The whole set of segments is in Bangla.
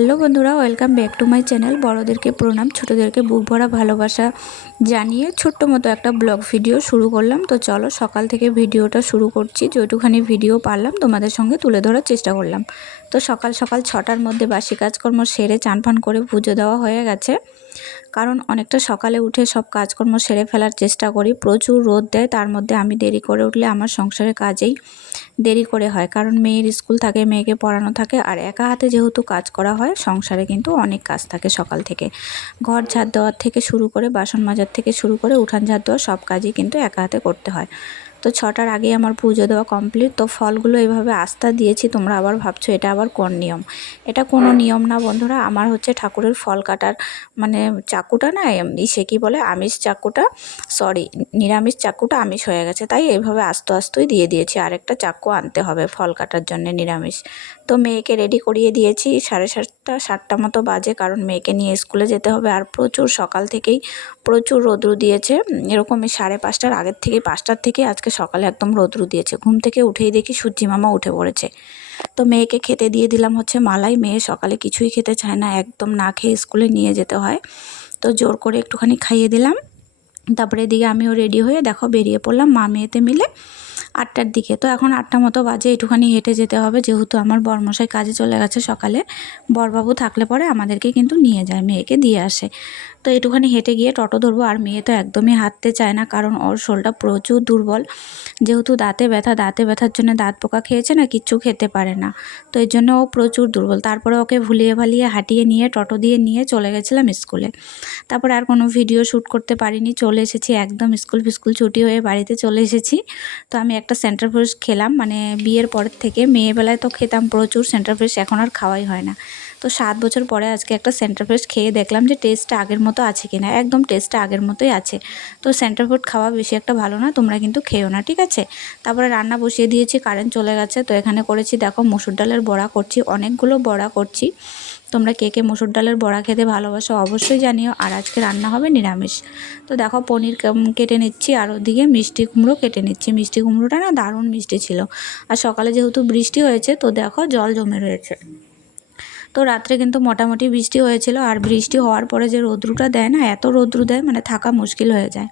হ্যালো বন্ধুরা, welcome back to my channel. বড়োদেরকে প্রণাম, ছোটোদেরকে বুক ভরা ভালোবাসা জানিয়ে ছোট্ট মতো একটা ব্লগ ভিডিও শুরু করলাম। তো চলো, সকাল থেকে ভিডিওটা শুরু করছি। যেটুখানি ভিডিও পারলাম, তোমাদের সঙ্গে তুলে ধরার চেষ্টা করলাম। তো সকাল সকাল ছটার মধ্যে বাসি কাজকর্ম সেরে চান ফান করে পুজো দেওয়া হয়ে গেছে। কারণ অনেকটা সকালে উঠে সব কাজকর্ম সেরে ফেলার চেষ্টা করি, প্রচুর রোদ দেয়, তার মধ্যে আমি দেরি করে উঠলে আমার সংসারের কাজেই দেরি করে হয়। কারণ মেয়ের স্কুল থাকে, মেয়েকে পড়ানো থাকে, আর একা হাতে যেহেতু কাজ করা হয়, সংসারে কিন্তু অনেক কাজ থাকে সকাল থেকে। ঘর ঝাড় দেওয়ার থেকে শুরু করে বাসন মাজার থেকে শুরু করে উঠান ঝাড় দেওয়া সব কাজই কিন্তু একা হাতে করতে হয়। তো ছটার আগে আমার পুজো দেওয়া কমপ্লিট। তো ফলগুলো এভাবে আস্থা দিয়েছি, তোমরা আবার ভাবছ এটা আবার কোন নিয়ম? এটা কোনো নিয়ম না বন্ধুরা, আমার হচ্ছে ঠাকুরের ফল কাটার মানে চাকুটা না, এমনি সে কী বলে, আমিষ চাকুটা সরি নিরামিষ চাকুটা আমিষ হয়ে গেছে, তাই এইভাবে আস্তে আস্তই দিয়ে দিয়েছি। আরেকটা চাকু আনতে হবে ফল কাটার জন্য নিরামিষ। তো মেয়েকে রেডি করিয়ে দিয়েছি, সাড়ে সাতটা সাতটা মতো বাজে, কারণ মেয়েকে নিয়ে স্কুলে যেতে হবে, আর প্রচুর সকাল থেকেই প্রচুর রোদ্রু দিয়েছে। এরকমই সাড়ে পাঁচটার আগের থেকে, পাঁচটার থেকে আজকে সকালে একদম রোদ্রু দিয়েছে। ঘুম থেকে উঠেই দেখি সূর্যি মামা উঠে পড়েছে। তো মেয়েকে খেতে দিয়ে দিলাম হচ্ছে মালাই। মেয়ে সকালে কিছুই খেতে চায় না, একদম না খেয়ে স্কুলে নিয়ে যেতে হয়। তো জোর করে একটুখানি খাইয়ে দিলাম। তারপরে দিকে আমিও রেডি হয়ে দেখো বেরিয়ে পড়লাম মা মেয়েতে মিলে। আটটার দিকে। তো এখন আটটা মতো বাজে, একটুখানি হেঁটে যেতে হবে। যেহেতু আমার বরমশাই কাজে চলে গেছে সকালে, বরবাবু থাকলে পরে আমাদেরকে কিন্তু নিয়ে যায়, মেয়েকে দিয়ে আসে। তো একটুখানি হেঁটে গিয়ে টোটো ধরবো, আর মেয়ে তো একদমই হাঁটতে চায় না, কারণ ওর শোলটা প্রচুর দুর্বল। যেহেতু দাঁতে ব্যথা, দাঁতে ব্যথার জন্য দাঁত পোকা খেয়েছে না, কিচ্ছু খেতে পারে না। তো এই জন্য ও প্রচুর দুর্বল। তারপরে ওকে ভুলিয়ে ভালিয়ে হাঁটিয়ে নিয়ে, টোটো দিয়ে নিয়ে চলে গেছিলাম স্কুলে। তারপরে আর কোনো ভিডিও শ্যুট করতে পারিনি, চলে এসেছি, একদম স্কুল ফিস্কুল ছুটি হয়ে বাড়িতে চলে এসেছি। তো আমি একটা সেন্টার ফ্রেশ খেলাম মানে বিয়ের পরের থেকে মেয়েবেলায় তো খেতাম প্রচুর সেন্টার ফ্রেশ এখন আর খাওয়াই হয় না। তো সাত বছর পরে আজকে একটা সেন্টার ফ্রেশ খেয়ে দেখলাম যে টেস্টটা আগের মতো আছে কি না একদম টেস্টটা আগের মতোই আছে। তো সেন্টার ফুড খাওয়া বেশি একটা ভালো না, তোমরা কিন্তু খেও না, ঠিক আছে? তারপরে রান্না বসিয়ে দিয়েছি কারেন্ট চলে গেছে, তো এখানে করেছি, দেখো, মুসুর ডালের বড়া করছি, অনেকগুলো বড়া করছি। তোমরা কে কে মুসুর ডালের বড়া খেতে ভালোবাসো অবশ্যই জানিও। আর আজকে রান্না হবে নিরামিষ। তো দেখো, পনির কেটে নিচ্ছি, আর ওদিকে মিষ্টি কুমড়ো কেটে নিচ্ছি। মিষ্টি কুমড়োটা না দারুণ মিষ্টি ছিল। আর সকালে যেহেতু বৃষ্টি হয়েছে, তো দেখো জল জমে রয়েছে। তো রাত্রে কিন্তু মোটামুটি বৃষ্টি হয়েছিল, আর বৃষ্টি হওয়ার পরে যে রৌদ্রুটা দেয় না, এত রৌদ্রু দেয় মানে থাকা মুশকিল হয়ে যায়।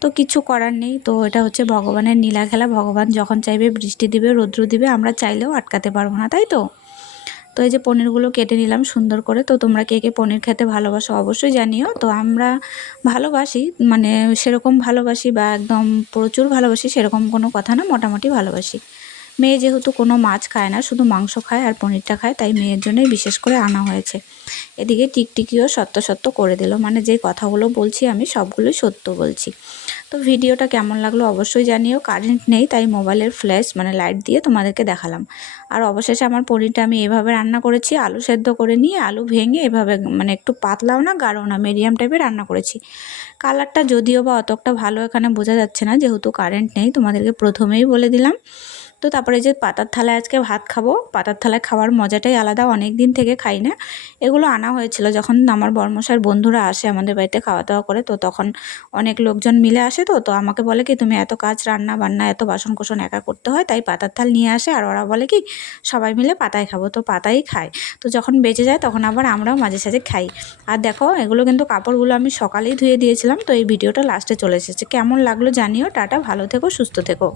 তো কিছু করার নেই। তো এটা হচ্ছে ভগবানের নীলা খেলা। ভগবান যখন চাইবে বৃষ্টি দিবে, রৌদ্র দিবে, আমরা চাইলেও আটকাতে পারব না, তাই তো? তো এই যে পনিরগুলো কেটে নিলাম সুন্দর করে। তো তোমরা কে কে পনির খেতে ভালোবাসো অবশ্যই জানিও। তো আমরা ভালোবাসি মানে সেরকম ভালোবাসি বা একদম প্রচুর ভালোবাসি সেরকম কোনো কথা না, মোটামুটি ভালোবাসি। মেয়ে যেহেতু কোনো মাছ খায় না, শুধু মাংস খায় আর পনিরটা খায়, তাই মেয়ের জন্যই বিশেষ করে আনা হয়েছে। এদিকে টিকটিকিও সত্য সত্য করে দিল মানে যে কথাগুলো বলছি আমি সবগুলোই সত্য বলছি। তো ভিডিওটা কেমন লাগল অবশ্যই জানিও, কারেন্ট নেই তাই মোবাইলের ফ্ল্যাশ মানে লাইট দিয়ে তোমাদেরকে দেখালাম। আর অবশেষে আমার পনিরটা আমি এভাবে রান্না করেছি, আলু সেদ্ধ করে নিয়ে, আলু ভেঙে এভাবে মানে একটু পাতলাও না, গাঢ়ও না মিডিয়াম টাইপের রান্না করেছি। কালারটা যদিও বা অতটা ভালো এখানে বোঝা যাচ্ছে না, যেহেতু কারেন্ট নেই, তোমাদেরকে প্রথমেই বলে দিলাম। তো তারপরে যে পাতার থালায় আজকে ভাত খাব। পাতার থালায় খাওয়ার মজাটাই আলাদা অনেক দিন থেকে খাই না। এগুলো আনা হয়েছিল যখন আমার বর্মশার বন্ধুরা আসে আমাদের বাড়িতে খাওয়া দাওয়া করে, তো তখন অনেক লোকজন মিলে আসে তো তো আমাকে বলে কি, তুমি এত কাজ রান্না বান্না এত বাসন কোসন একা করতে হয়, তাই পাতার থাল নিয়ে আসে। আর ওরা বলে কি, সবাই মিলে পাতায় খাব। তো পাতাই খায় তো যখন বেঁচে যায় তখন আবার আমরাও মাঝে সাঝে খাই। আর দেখো, এগুলো কিন্তু কাপড়গুলো আমি সকালেই ধুয়ে দিয়েছিলাম, তো এই ভিডিওটা লাস্টে চলে এসেছে। কেমন লাগল জানিও। টাটা, ভালো থেকো, সুস্থ থেকো।